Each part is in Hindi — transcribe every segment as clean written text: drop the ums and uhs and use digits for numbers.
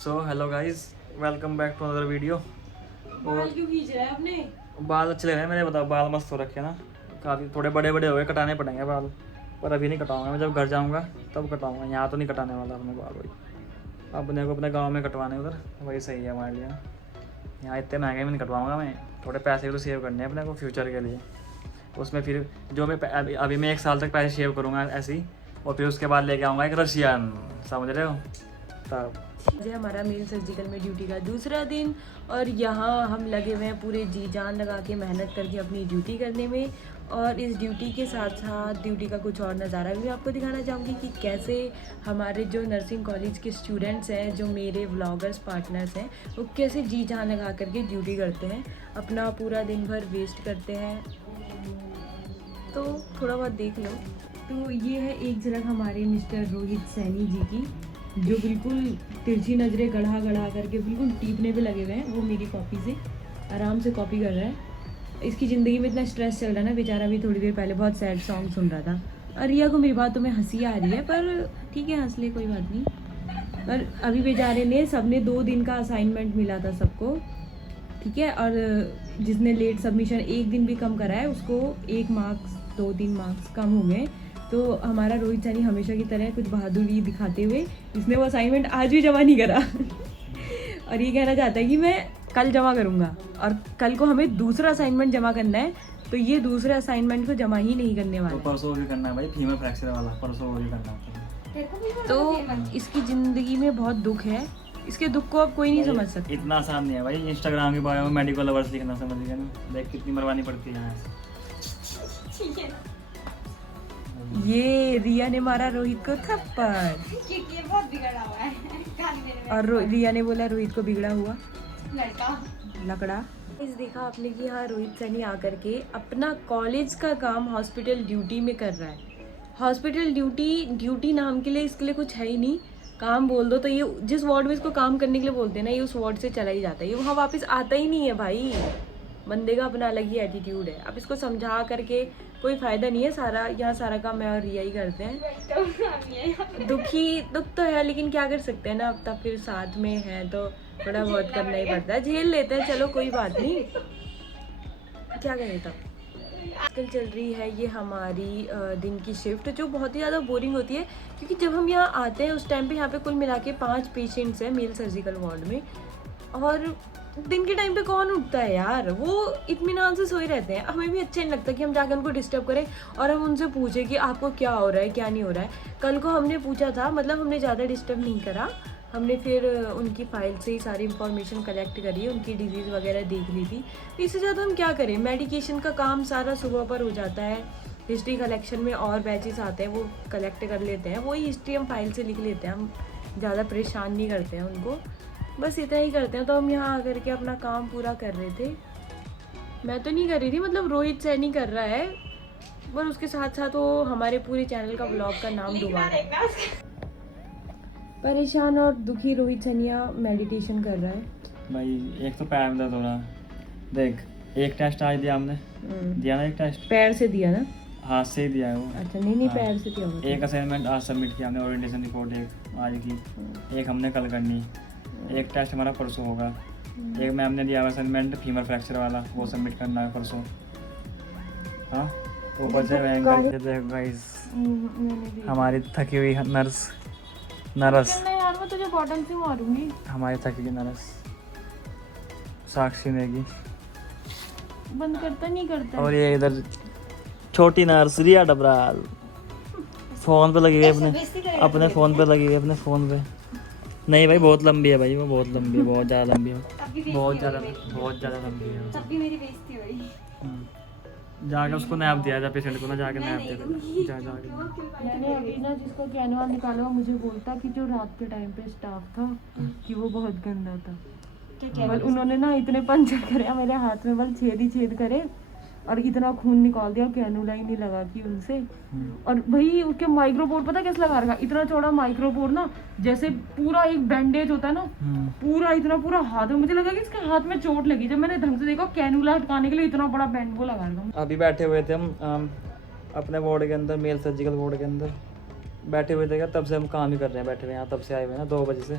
So hello guys, welcome back to another video. बाल क्यों खींच रहा है अपने? बाल अच्छे लग रहे हैं मेरे, बताओ। बाल मस्त हो रखे हैं ना, काफ़ी थोड़े बड़े बड़े हो गए, कटाने पड़ेंगे बाल। पर अभी नहीं कटाऊंगा, मैं जब घर जाऊंगा तब कटाऊंगा। यहाँ तो नहीं कटाने वाला अपने बाल भाई, अपने को अपने गाँव में कटवाने उधर, वही सही है हमारे लिए ना। यहाँ इतने महंगे में नहीं कटवाऊँगा मैं, थोड़े पैसे भी तो सेव करने हैं अपने को फ्यूचर के लिए। उसमें फिर जो मैं अभी मैं 1 साल तक पैसे सेव करूँगा ऐसे ही, और फिर उसके बाद लेके आऊँगा एक रशियन, समझ रहे हो तब। आज है हमारा मेल सर्जिकल में ड्यूटी का दूसरा दिन और यहाँ हम लगे हुए हैं पूरे जी जान लगा के मेहनत करके अपनी ड्यूटी करने में। और इस ड्यूटी के साथ साथ ड्यूटी का कुछ और नज़ारा भी आपको दिखाना चाहूँगी कि कैसे हमारे जो नर्सिंग कॉलेज के स्टूडेंट्स हैं, जो मेरे व्लॉगर्स पार्टनर्स हैं, वो कैसे जी जान लगा करके ड्यूटी करते हैं, अपना पूरा दिन भर वेस्ट करते हैं। तो थोड़ा बहुत देख लो। तो ये है एक झलक हमारे मिस्टर रोहित सैनी जी की, जो बिल्कुल तिरछी नज़रें गढ़ा गढ़ा करके बिल्कुल टीपने पे लगे हुए हैं। वो मेरी कॉपी से आराम से कॉपी कर रहा है। इसकी ज़िंदगी में इतना स्ट्रेस चल रहा है ना, बेचारा भी थोड़ी देर पहले बहुत सैड सॉन्ग सुन रहा था। और रिया को मेरी बातों में हंसी आ रही है, पर ठीक है, हंस ले, कोई बात नहीं। पर अभी बेचारे ने सबने 2 दिन का असाइनमेंट मिला था सबको, ठीक है। और जिसने लेट सबमिशन 1 दिन भी कम करा है उसको 1 मार्क्स 2-3 मार्क्स कम हो गए। तो हमारा रोहित सैनी हमेशा की तरह कुछ बहादुरी दिखाते हुए इसने वो असाइनमेंट आज भी जमा नहीं करा और ये कहना चाहता है कि मैं कल जमा करूँगा, और कल को हमें दूसरा असाइनमेंट जमा करना है, तो ये दूसरे असाइनमेंट को जमा ही नहीं करने वाला। तो परसों भी करना है भाई, फीमेल फ्रैक्चर वाला परसों भी करना है। तो इसकी ज़िंदगी में बहुत दुख है, इसके दुख को अब कोई नहीं समझ सकता। इतना आसान नहीं है भाई इंस्टाग्राम के बारे में मेडिकल लवर्स लिखना, समझ गए ना। देख कितनी मरवानी पड़ती है यहाँ से। ये रिया ने मारा रोहित को थप्पड़, क्योंकि ये बहुत बिगड़ा हुआ है। गाली देने में और रिया ने बोला रोहित को बिगड़ा हुआ लड़का। लकड़ा। इस देखा आपने कि हाँ, रोहित सैनी आकर के अपना कॉलेज का काम हॉस्पिटल ड्यूटी में कर रहा है। हॉस्पिटल ड्यूटी नाम के लिए इसके लिए कुछ है ही नहीं। काम बोल दो तो ये जिस वार्ड में इसको काम करने के लिए बोलते हैं ना, ये उस वार्ड से चला ही जाता है, ये वहाँ वापस आता ही नहीं है भाई। बंदे का अपना अलग ही एटीट्यूड है। अब इसको समझा करके कोई फ़ायदा नहीं है, सारा काम मैं और रिया ही करते हैं। दुख तो है, लेकिन क्या कर सकते हैं ना, अब तक फिर साथ में है तो थोड़ा बहुत करना ही पड़ता है, झेल लेते हैं, चलो कोई बात नहीं, क्या करें तब। आजकल चल रही है ये हमारी दिन की शिफ्ट, जो बहुत ही ज़्यादा बोरिंग होती है, क्योंकि जब हम यहाँ आते हैं उस टाइम पे यहाँ पे कुल मिला के 5 पेशेंट्स हैं मेल सर्जिकल वार्ड में, और दिन के टाइम पे कौन उठता है यार, वो इत्मीनान से सोए रहते हैं। हमें भी अच्छा नहीं लगता कि हम जाकर उनको डिस्टर्ब करें और हम उनसे पूछें कि आपको क्या हो रहा है क्या नहीं हो रहा है। कल को हमने पूछा था, मतलब हमने ज़्यादा डिस्टर्ब नहीं करा, हमने फिर उनकी फ़ाइल से ही सारी इंफॉर्मेशन कलेक्ट करी, उनकी डिजीज़ वगैरह देख ली थी। इससे ज़्यादा हम क्या करें, मेडिकेशन का काम सारा सुबह पर हो जाता है। हिस्ट्री कलेक्शन में और बैचेस आते हैं, वो कलेक्ट कर लेते हैं, वही हिस्ट्री हम फाइल से लिख लेते हैं, हम ज़्यादा परेशान नहीं करते हैं उनको, बस इतना ही करते हैं। तो हम यहाँ आकर के अपना काम पूरा कर रहे थे। मैं तो नहीं कर रही थी, मतलब रोहित सैनी कर रहा है, पर उसके साथ साथ वो हमारे पूरे चैनल का ब्लॉग का नाम डुबा रहा है। परेशान और दुखी रोहित सैनिया मेडिटेशन कर रहा है भाई। एक तो पैर में दर्द हो रहा है, देख। एक टेस्ट आज दिया हमने, दिया ना एक टेस्ट, पैर से दिया ना, हाथ से ही दिया है वो। अच्छा नहीं हाँ। पैर से दिया होगा। एक असाइनमेंट आज सबमिट किया हमने, ओरिएंटेशन रिपोर्ट एक आज की, एक हमने कल करनी, एक टेस्ट हमारा परसों होगा, एक मैम ने दिया असाइनमेंट फीमर फ्रैक्चर वाला, वो सबमिट करना है परसों। हाँ, ऊपर से देखो गाइस, हमारी थकी हुई नर्स यार मैं तुझे बॉटल से मारूंगी। हमारी थकी हुई नर्स साक्षी नेगी, बंद करता नहीं करता। और और ये इधर छोटी नर्स रिया डबराल फोन पे लगी हुई अपने फ़ोन पे लगी हुई अपने फ़ोन पे। नहीं भाई, बहुत लंबी है भाई, वो बहुत लंबी है, बहुत ज़्यादा लंबी है, बहुत ज़्यादा लंबी है। तब भी मेरी बेइज्जती हुई। जाके उसको नैप दिया था पेशेंट को ना, जाके नैप दे दो जाके। मैंने अभी ना जिसको कैनुअल निकाला, मुझे बोलता कि जो रात के टाइम पे स्टाफ था कि वो बहुत गंदा था। बल उन्होंने ना इतने पंचर करे मेरे हाथ में, बल छेद ही छेद करे और इतना खून निकाल दिया, कैनुला ही नहीं लगा कि उनसे। और भाई उसके माइक्रोपोर पता कैसे लगा रखा, इतना चौड़ा माइक्रोपोर ना, जैसे पूरा एक बैंडेज होता है ना, पूरा इतना पूरा हाथ में। मुझे लगा कि इसके हाथ में चोट लगी, जब मैंने ढंग से देखा कैनुला हटकाने के लिए इतना बड़ा बैंड वो लगा रखा। अभी बैठे हुए थे हम अपने वार्ड के अंदर, मेल सर्जिकल वार्ड के अंदर बैठे हुए थे, तब से हम काम ही कर रहे हैं बैठे हुए यहाँ, तब से आए हुए हैं 2 बजे से।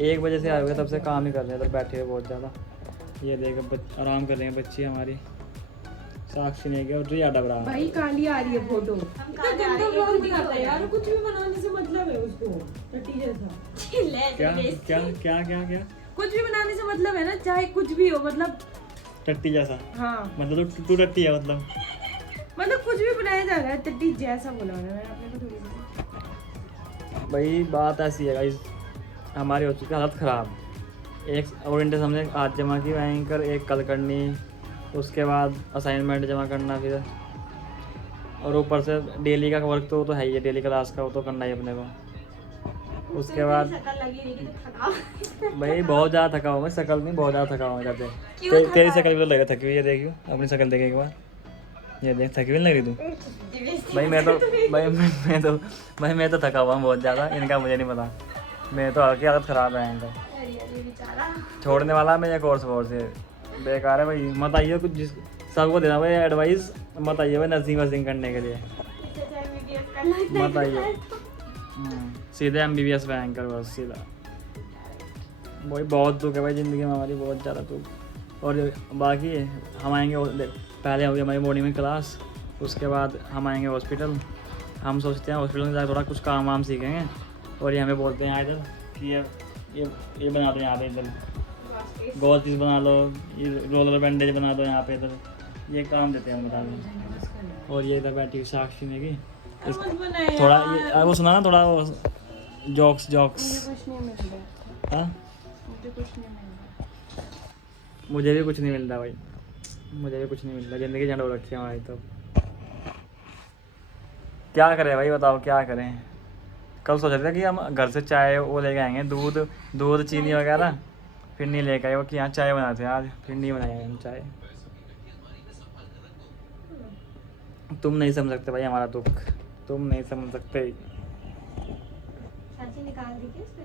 1 बजे से आए हुए तब से काम ही कर रहे हैं, इधर बैठे हुए बहुत ज़्यादा। ये देख आराम कर रहे हैं बच्ची हमारी। साक्षी नहीं गया उठ ज़्यादा बड़ा। भाई काली आ रही है फोटो। इतना गंदा ब्लॉग दिखाता है यार, कुछ भी बनाने से मतलब है उसको, टट्टी जैसा। क्या क्या क्या क्या क्या कुछ भी बनाने से मतलब है ना, चाहे कुछ भी हो, मतलब टट्टी जैसा। हाँ मतलब तू टट्टी है मतलब। कुछ भी बनाया जा रहा है, टट्टी जैसा बोला मैंने अपने को थोड़ी। भाई बात ऐसी है गाइस, हमारी हो चुकी है हालत ख़राब। एक ओरिएंटेशन हमने आज जमा की भयंकर, एक कल करनी, उसके बाद असाइनमेंट जमा करना फिर, और ऊपर से डेली का वर्क तो है ही है, डेली क्लास का वो तो करना ही अपने को। उसके बाद भाई बहुत ज़्यादा थका हुआ मैं, शकल नहीं बहुत ज़्यादा थका हुआ जाते। तेरी शकल भी तो लग रहा थकी हुई है, देखियो अपनी शकल देखे एक बार, ये देख थकी हुई नहीं लग रही तू? भाई मैं तो थका हुआ हूँ बहुत ज़्यादा, इनका मुझे नहीं पता। मैं तो हल्की हालत ख़राब है इनका, छोड़ने वाला मैं ये कोर्स से बेकार है भाई। मत आइए कुछ जिस सबको देना भाई एडवाइस, मत आइए भाई नर्सिंग वर्सिंग करने के लिए, मत आइए। सीधे MBBS बैंकर बस सीधा। वही बहुत दुख है भाई ज़िंदगी में हमारी, बहुत ज़्यादा दुख। और बाकी हम आएंगे, पहले होगी हमारी मॉर्निंग में क्लास, उसके बाद हम आएंगे हॉस्पिटल। हम सोचते हैं हॉस्पिटल में जाकर थोड़ा कुछ काम वाम सीखेंगे, और ये हमें बोलते हैं इधर कि ये बना दो यहाँ पे, इधर गोल चीज़ बना लो, ये रोलर बैंडेज बना दो यहाँ पे, इधर ये काम देते हैं बता दो। और ये इधर बैठी साक्षी ने की थोड़ा ये वो सुना ना, थोड़ा वो जोक्स कुछ नहीं मिल रहा, हाँ मुझे कुछ नहीं मिल रहा। मुझे भी कुछ नहीं मिलता भाई, मुझे भी कुछ नहीं मिलता, ज़िंदगी झंड हो रखी है हमारी। तो क्या करें भाई बताओ क्या करें। कल सोच रहे थे कि हम घर से चाय वो लेके आएंगे, दूध चीनी वगैरह, फिर नहीं लेके आए वो कि यहाँ चाय बनाते हैं आज, फिर नहीं बनाए हम चाय। तुम नहीं समझ सकते भाई हमारा दुख, तुम नहीं समझ सकते। निकाल दी क्या?